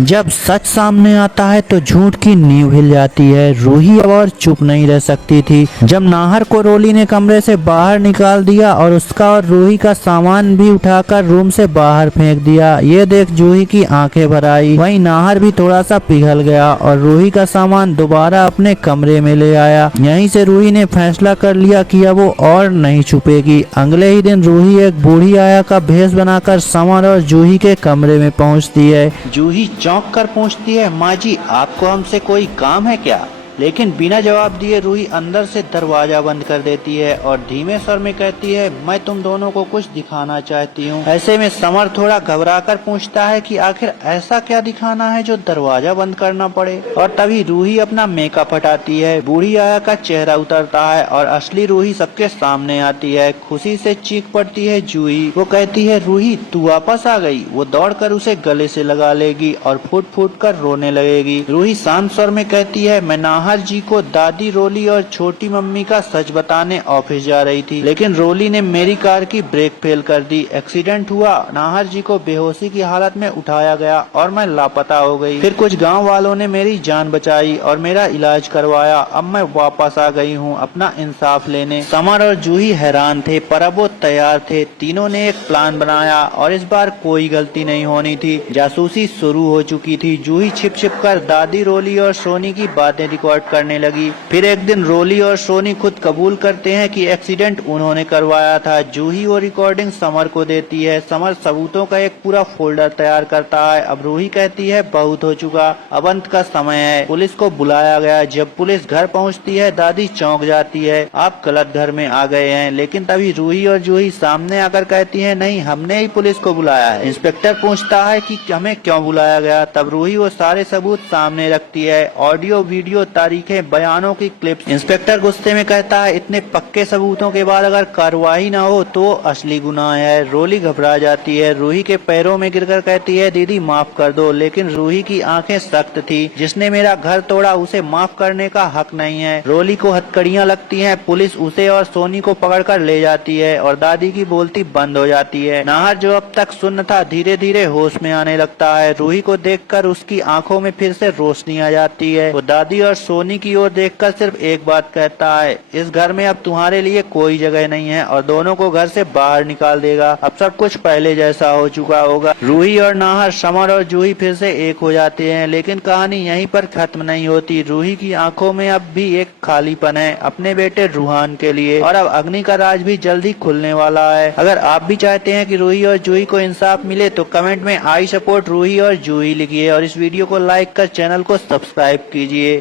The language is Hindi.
जब सच सामने आता है तो झूठ की नींव हिल जाती है। रूही अब और चुप नहीं रह सकती थी। जब नाहर को रोली ने कमरे से बाहर निकाल दिया और उसका और रूही का सामान भी उठाकर रूम से बाहर फेंक दिया, ये देख जूही की आंखें भर आई। वहीं नाहर भी थोड़ा सा पिघल गया और रूही का सामान दोबारा अपने कमरे में ले आया। यहीं से रूही ने फैसला कर लिया कि अब वो और नहीं छुपेगी। अगले ही दिन रूही एक बूढ़ी आया का भेष बनाकर समर और जूही के कमरे में पहुंचती है। जूही चौंक कर पूछती है, माँ जी आपको हमसे कोई काम है क्या? लेकिन बिना जवाब दिए रूही अंदर से दरवाजा बंद कर देती है और धीमे स्वर में कहती है, मैं तुम दोनों को कुछ दिखाना चाहती हूँ। ऐसे में समर थोड़ा घबराकर पूछता है कि आखिर ऐसा क्या दिखाना है जो दरवाजा बंद करना पड़े। और तभी रूही अपना मेकअप हटाती है। बूढ़ी आया का चेहरा उतरता है और असली रूही सबके सामने आती है। खुशी से चीख पड़ती है जूही। वो कहती है, रूही तू वापस आ गई। वो दौड़कर उसे गले से लगा लेगी और फूट फूट कर रोने लगेगी। रूही शांत स्वर में कहती है, मैं नाहर जी को दादी रोली और छोटी मम्मी का सच बताने ऑफिस जा रही थी, लेकिन रोली ने मेरी कार की ब्रेक फेल कर दी। एक्सीडेंट हुआ, नाहर जी को बेहोशी की हालत में उठाया गया और मैं लापता हो गई। फिर कुछ गांव वालों ने मेरी जान बचाई और मेरा इलाज करवाया। अब मैं वापस आ गई हूँ अपना इंसाफ लेने। समर और जूही हैरान थे, पर अब वो तैयार थे। तीनों ने एक प्लान बनाया और इस बार कोई गलती नहीं होनी थी। जासूसी शुरू हो चुकी थी। जूही छिप छिप कर दादी रोली और सोनी की बातें रिकॉर्ड करने लगी। फिर एक दिन रोली और सोनी खुद कबूल करते हैं कि एक्सीडेंट उन्होंने करवाया था। जूही वो रिकॉर्डिंग समर को देती है। समर सबूतों का एक पूरा फोल्डर तैयार करता है। अब रूही कहती है, बहुत हो चुका, अब अंत का समय है। पुलिस को बुलाया गया। जब पुलिस घर पहुंचती है, दादी चौंक जाती है, आप गलत घर में आ गए हैं। लेकिन तभी रूही और जूही सामने आकर कहती है, नहीं, हमने ही पुलिस को बुलाया है। इंस्पेक्टर पूछता है कि हमें क्यों बुलाया गया। तब रूही वो सारे सबूत सामने रखती है, ऑडियो, वीडियो, तारीखें, बयानों की क्लिप्स। इंस्पेक्टर गुस्से में कहता है, इतने पक्के सबूतों के बाद अगर कार्रवाई न हो तो असली गुनाह है। रोली घबरा जाती है। रूही के पैरों में गिरकर कहती है, दीदी माफ कर दो। लेकिन रूही की आंखें सख्त थी। जिसने मेरा घर तोड़ा उसे माफ करने का हक नहीं है। रोली को हथकड़ियां लगती हैं। पुलिस उसे और सोनी को पकड़कर ले जाती है और दादी की बोलती बंद हो जाती है। नाहर जो अब तक सुन्न था, धीरे धीरे होश में आने लगता है। रूही को देखकर उसकी आंखों में फिर से रोशनी आ जाती है। वो दादी और सोनी की ओर देखकर सिर्फ एक बात कहता है, इस घर में अब तुम्हारे लिए कोई जगह नहीं है, और दोनों को घर से बाहर निकाल देगा। अब सब कुछ पहले जैसा हो चुका होगा। रूही और नाहर, समर और जूही फिर से एक हो जाते हैं। लेकिन कहानी यहीं पर खत्म नहीं होती। रूही की आंखों में अब भी एक खालीपन है अपने बेटे रूहान के लिए, और अब अग्नि का राज भी जल्दी खुलने वाला है। अगर आप भी चाहते हैं कि रूही और जूही को इंसाफ मिले तो कमेंट में आई सपोर्ट रूही और जूही लिखिए और इस वीडियो को लाइक कर चैनल को सब्सक्राइब कीजिए।